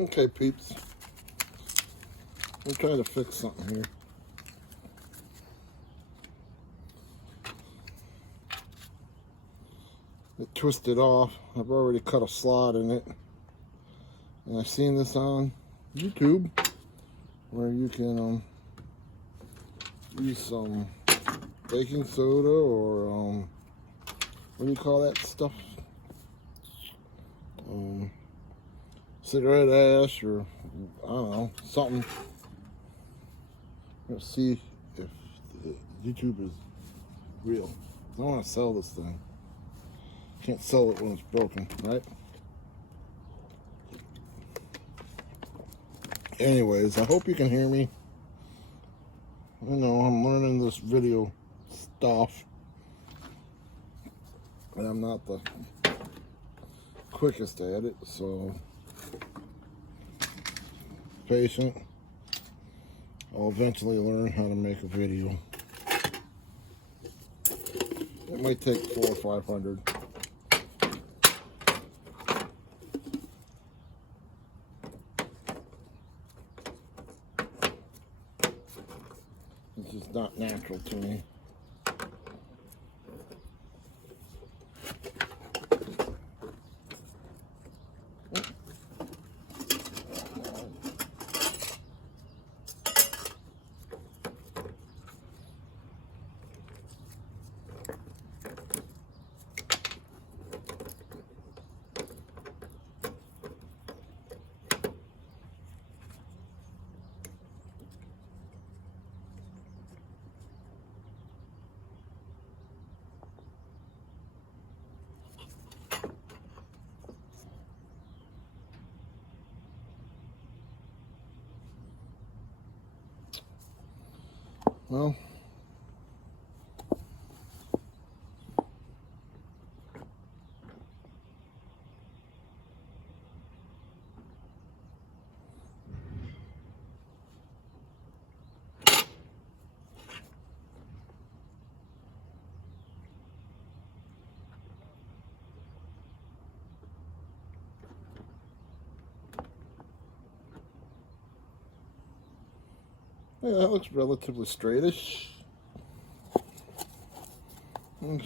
Okay, peeps. I'm trying to fix something here. It twisted off. I've already cut a slot in it. And I've seen this on YouTube where you can use some baking soda or what do you call that stuff? Cigarette ash, or I don't know, something. Let's see if YouTube is real. I want to sell this thing. Can't sell it when it's broken, right? Anyways, I hope you can hear me. I know I'm learning this video stuff, and I'm not the quickest at it, so patient. I'll eventually learn how to make a video. It might take 400 or 500. It's just not natural to me. Well, yeah, that looks relatively straightish. A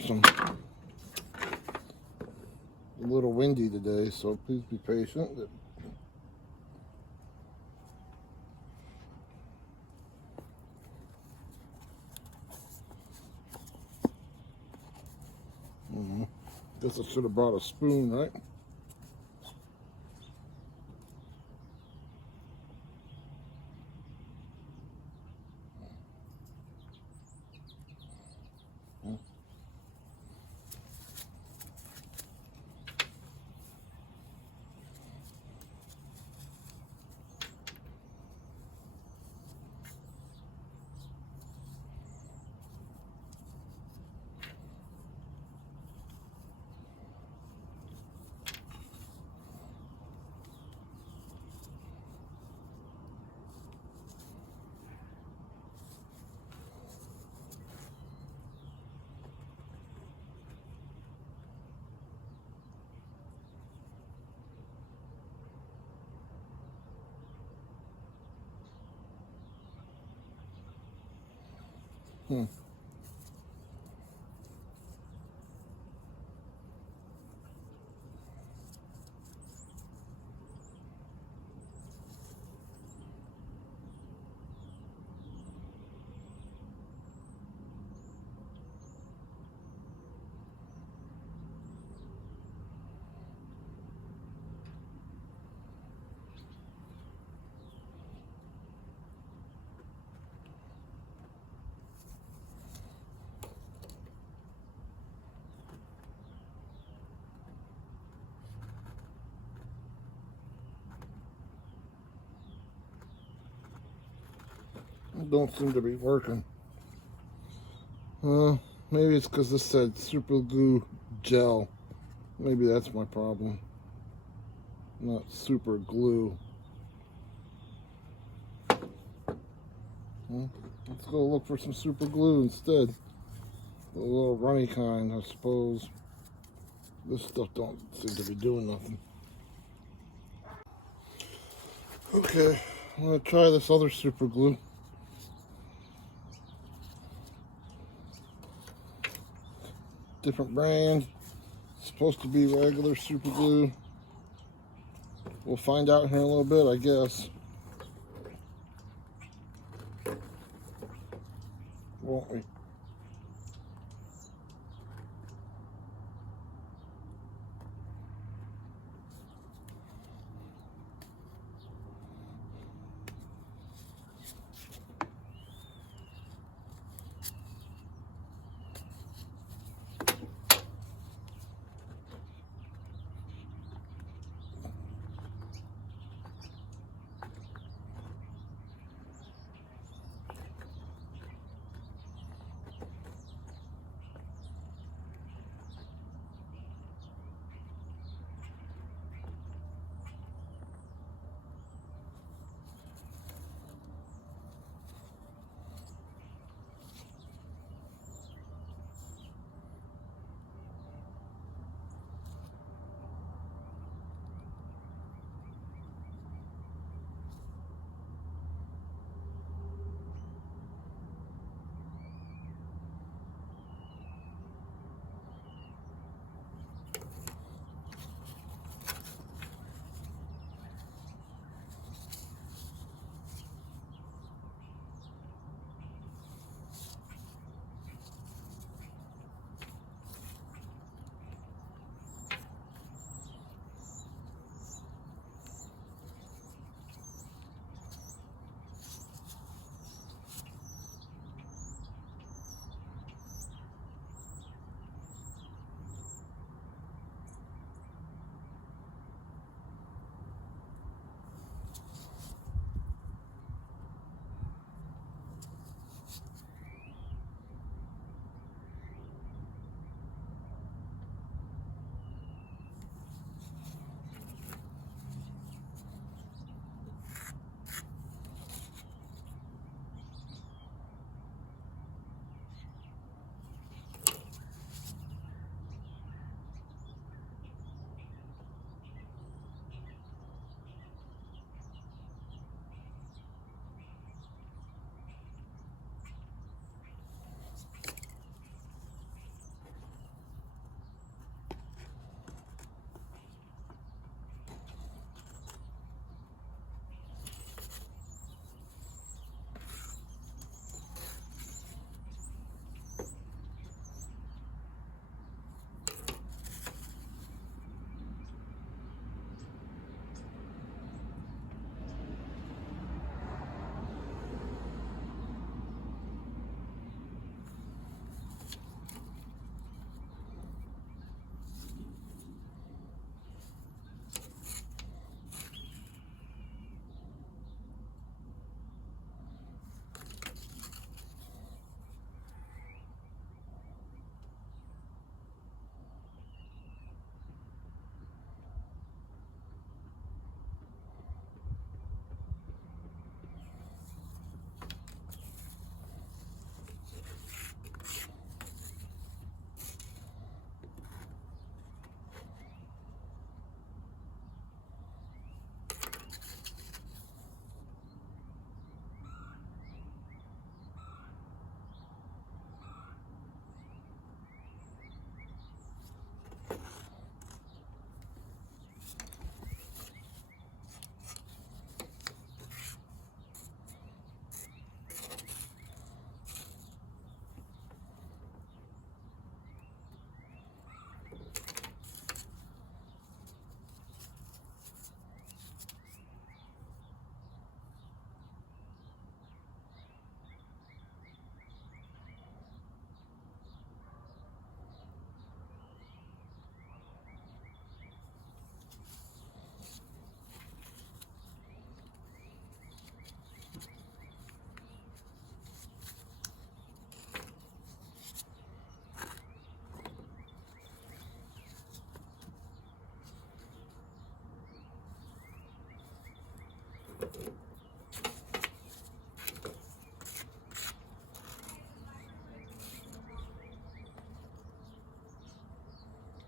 little windy today, so please be patient. Guess I should have brought a spoon, right? Hmm. It don't seem to be working. Maybe it's because this said super glue gel. Maybe that's my problem. Not super glue. Let's go look for some super glue instead. A little runny kind, I suppose. This stuff don't seem to be doing nothing. Okay, I'm gonna try this other super glue. Different brand. It's supposed to be regular super glue. We'll find out here in a little bit, I guess. Won't we?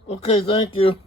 Okay, thank you.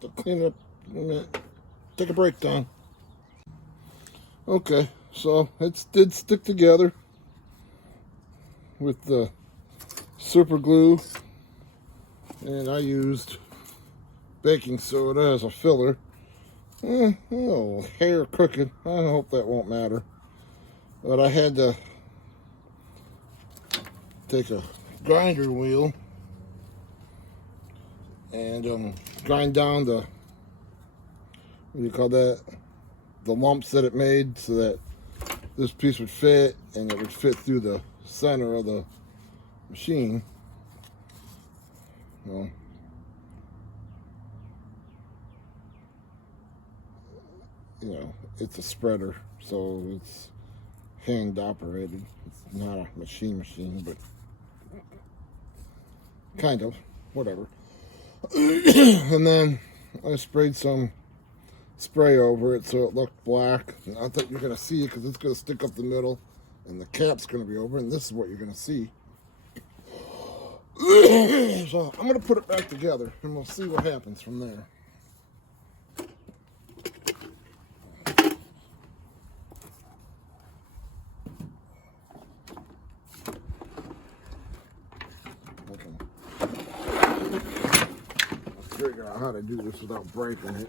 To clean it up in a minute. Take a break, Don. Okay, so it did stick together with the super glue, and I used baking soda as a filler. Oh, hair crooked. I hope that won't matter. But I had to take a grinder wheel and grind down the, what do you call that, the lumps that it made, so that this piece would fit, and it would fit through the center of the machine. Well, you know, it's a spreader, so it's hand operated. It's not a machine, but kind of, whatever. And then I sprayed some spray over it so it looked black. Not that you're going to see it, because it's going to stick up the middle and the cap's going to be over, and this is what you're going to see. So I'm going to put it back together and we'll see what happens from there. Figure out how to do this without breaking it.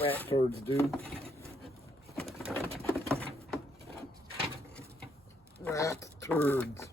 Rat turds, dude. Rat turds.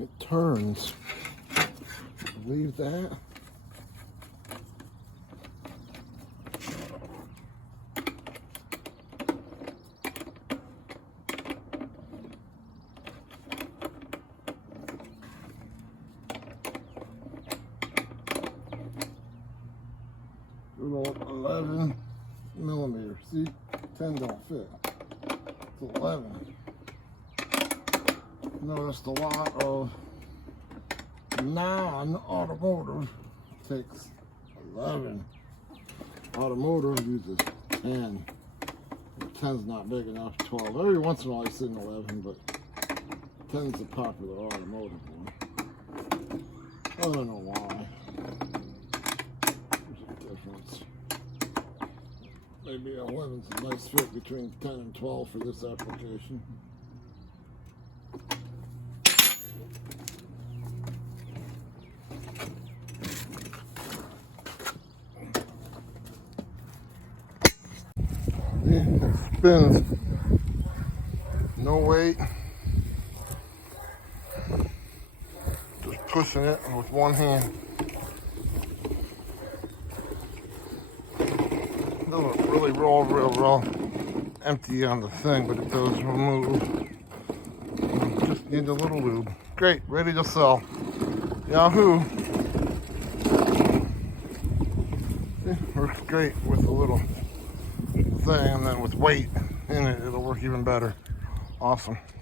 It turns. Believe that? Little 11 millimeters. See, 10 don't fit. It's 11. Noticed a lot of non-automotive takes 11. Automotive uses 10. 10's not big enough. 12. Every once in a while I see an 11, but 10's a popular automotive one. I don't know why. There's a difference. Maybe 11's a nice fit between 10 and 12 for this application. It spins, no weight, just pushing it with one hand. It doesn't really roll real empty on the thing, but it does remove just Need a little lube. Great, ready to sell. Yahoo! Works great with a little thing, and then with weight in it, it'll work even better. Awesome.